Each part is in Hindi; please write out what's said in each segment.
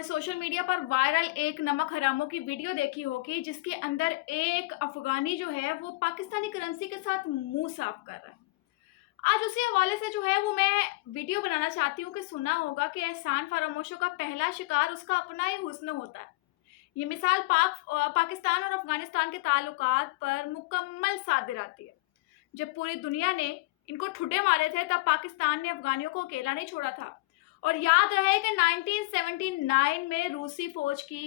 लोगों ने सोशल मीडिया पर वायरल एक नमक हरामों की वीडियो देखी होगी, जिसके अंदर एक अफगानी जो है वो पाकिस्तानी करेंसी के साथ मुंह साफ कर रहा है। आज उसी हवाले से जो है वो मैं वीडियो बनाना चाहती हूँ कि सुना होगा कि एहसान फरामोशों का पहला शिकार उसका अपना ही हुस्न होता है। ये मिसाल पाकिस्तान और अफगानिस्तान के ताल्लुकात पर मुकम्मल सादिर आती है। जब पूरी दुनिया ने इनको ठुड्डे मारे थे, तब पाकिस्तान ने अफगानियों को अकेला नहीं छोड़ा था। और याद रहे कि 1979 में रूसी फौज की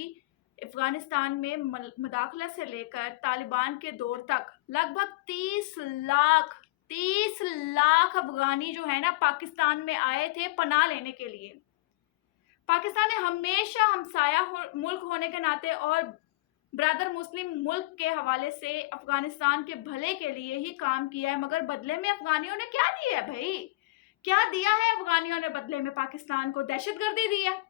अफगानिस्तान में मुदाखलत से लेकर तालिबान के दौर तक लगभग 30 लाख अफगानी जो है ना पाकिस्तान में आए थे पनाह लेने के लिए। पाकिस्तान ने हमेशा हमसाया मुल्क होने के नाते और ब्रदर मुस्लिम मुल्क के हवाले से अफगानिस्तान के भले के लिए ही काम किया है, मगर बदले में अफगानियों ने क्या दिया है भाई? क्या दिया है अफगानियों ने बदले में? पाकिस्तान को दहशतगर्दी दी है।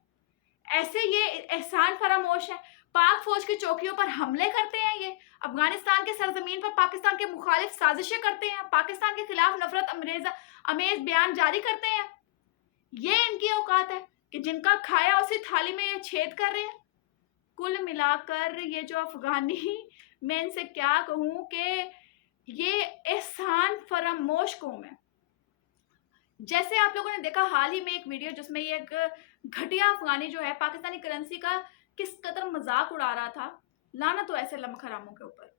ऐसे ये एहसान फरामोश है। पाक फौज की चौकियों पर हमले करते हैं, ये अफगानिस्तान के सरजमीन पर पाकिस्तान के मुखालिफ साजिशें करते हैं, पाकिस्तान के खिलाफ नफरत अमेज बयान जारी करते हैं। ये इनकी औकात है कि जिनका खाया उसी थाली में ये छेद कर रहे हैं। कुल मिलाकर ये जो अफगानी, मैं इनसे क्या कहूँ कि ये एहसान फरामोश कौम है। जैसे आप लोगों ने देखा हाल ही में एक वीडियो जिसमें ये एक घटिया अफगानी जो है पाकिस्तानी करेंसी का किस कदर मजाक उड़ा रहा था। लाना तो ऐसे नमक हरामों के ऊपर।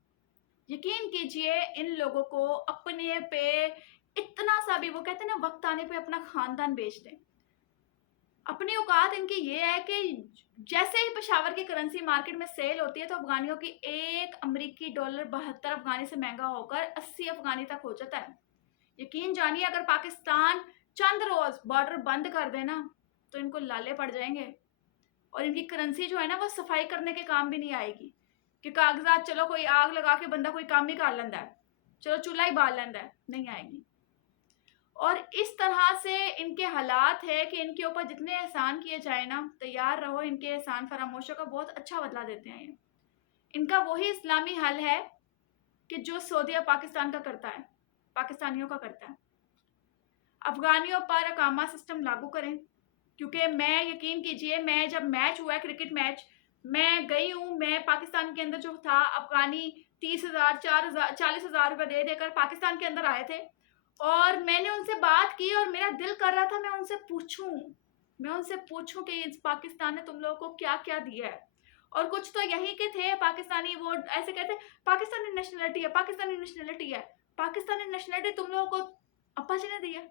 यकीन कीजिए इन लोगों को अपने पे इतना सा भी, वो कहते हैं ना, वक्त आने पे अपना खानदान बेच दें। अपनी औकात इनकी ये है कि जैसे ही पेशावर की करेंसी मार्केट में सेल होती है तो अफगानियों की एक अमेरिकी डॉलर 72 अफगानी से महंगा होकर 80 अफगानी तक हो जाता है। यकीन जानिए अगर पाकिस्तान चंद रोज बॉर्डर बंद कर देना तो इनको लाले पड़ जाएंगे और इनकी करेंसी जो है ना वो सफाई करने के काम भी नहीं आएगी कि कागजात, चलो कोई आग लगा के बंदा कोई काम ही कर लेंदा है, चलो चूल्हा ही बाल लेंदा है, नहीं आएगी। और इस तरह से इनके हालात है कि इनके ऊपर जितने एहसान किए जाए ना, तैयार रहो, इनके एहसान फरामोशों का बहुत अच्छा बदला देते हैं ये। इनका वही इस्लामी हल है कि जो सऊदी पाकिस्तान का करता है, पाकिस्तानियों का करता है। अफगानियों पर अकामा सिस्टम लागू करें, क्योंकि मैं, यकीन कीजिए, मैं जब मैच हुआ है, क्रिकेट मैच, मैं गई हूँ, मैं पाकिस्तान के अंदर जो था अफगानी 30,000 40,000 रुपये दे देकर पाकिस्तान के अंदर आए थे और मैंने उनसे बात की और मेरा दिल कर रहा था मैं उनसे पूछूं कि इस पाकिस्तान ने तुम लोगों को क्या क्या दिया है। और कुछ तो यही के थे पाकिस्तानी, वो ऐसे कहते पाकिस्तानी नेशनलिटी है, पाकिस्तानी नेशनलिटी है। पाकिस्तानी नेशनलिटी तुम लोगों को अप्पा जी ने दिया।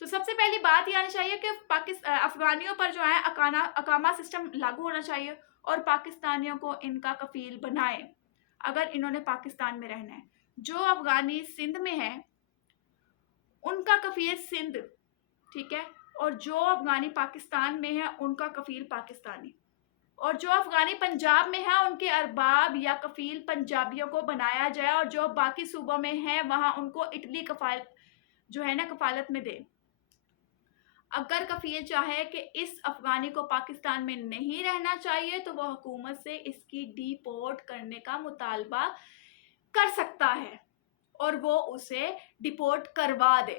तो सबसे पहली बात ये आनी चाहिए कि अफगानियों पर जो है अकामा सिस्टम लागू होना चाहिए और पाकिस्तानियों को इनका कफील बनाए अगर इन्होंने पाकिस्तान में रहना है। जो अफगानी सिंध में है उनका कफील सिंध, ठीक है, और जो अफगानी पाकिस्तान में है उनका कफील पाकिस्तानी, और जो अफगानी पंजाब में है उनके अरबाब या कफील पंजाबियों को बनाया जाए, और जो बाकी सूबों में है वहां उनको इटली कफालत जो है ना कफालत में दे। अगर कफील चाहे कि इस अफगानी को पाकिस्तान में नहीं रहना चाहिए तो वह हुकूमत से इसकी डिपोर्ट करने का मुतालबा कर सकता है और वो उसे डिपोर्ट करवा दे,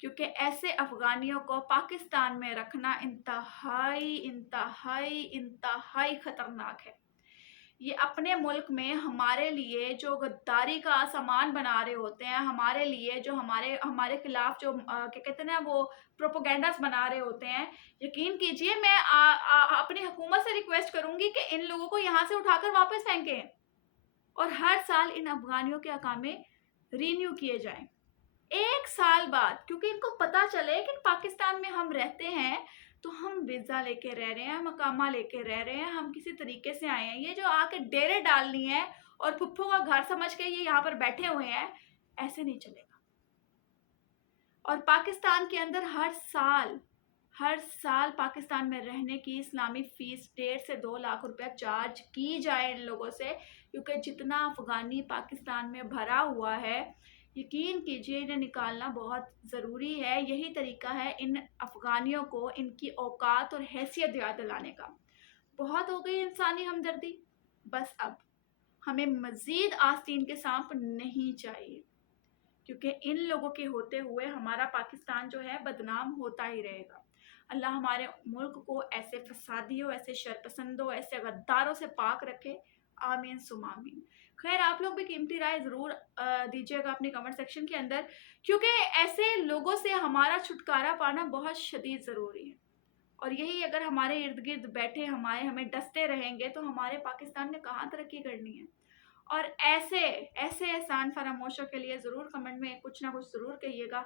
क्योंकि ऐसे अफगानियों को पाकिस्तान में रखना इंतहाई इंतहाई इंतहाई खतरनाक है। ये अपने मुल्क में हमारे लिए जो गद्दारी का सामान बना रहे होते हैं, हमारे लिए जो हमारे खिलाफ जो क्या कहते हैं ना वो प्रोपोगेंडास बना रहे होते हैं, यकीन कीजिए मैं अपनी हुकूमत से रिक्वेस्ट करूंगी कि इन लोगों को यहाँ से उठाकर वापस फेंकें और हर साल इन अफगानियों के अकामे रीन्यू किए जाएं 1 साल बाद, क्योंकि इनको पता चले कि पाकिस्तान में हम रहते हैं तो हम वीज़ा लेके रह रहे हैं, हम अकामा लेके रह रहे हैं, हम किसी तरीके से आए हैं। ये जो आके डेरे डालनी है और फुफ्फू का घर समझ के ये यहाँ पर बैठे हुए हैं, ऐसे नहीं चलेगा। और पाकिस्तान के अंदर हर साल पाकिस्तान में रहने की इस्लामी फीस 1.5 से 2 लाख रुपया चार्ज की जाए इन लोगों से, क्योंकि जितना अफगानी पाकिस्तान में भरा हुआ है, यकीन कीजिए इन्हें निकालना बहुत ज़रूरी है। यही तरीका है इन अफगानियों को इनकी औकात और हैसियत याद दिलाने का। बहुत हो गई इंसानी हमदर्दी, बस अब हमें मज़ीद आस्तीन के सांप नहीं चाहिए, क्योंकि इन लोगों के होते हुए हमारा पाकिस्तान जो है बदनाम होता ही रहेगा। अल्लाह हमारे मुल्क को ऐसे फसादियों, ऐसे शरपसंदों, ऐसे गद्दारों से पाक रखे। आमीन सुम आमीन। खैर, आप लोग भी कीमती राय ज़रूर दीजिएगा अपने कमेंट सेक्शन के अंदर, क्योंकि ऐसे लोगों से हमारा छुटकारा पाना बहुत शदीद ज़रूरी है। और यही अगर हमारे इर्द गिर्द बैठे हमें डसते रहेंगे तो हमारे पाकिस्तान ने कहाँ तरक्की करनी है। और ऐसे एहसान फरामोशों के लिए ज़रूर कमेंट में कुछ ना कुछ ज़रूर कहिएगा।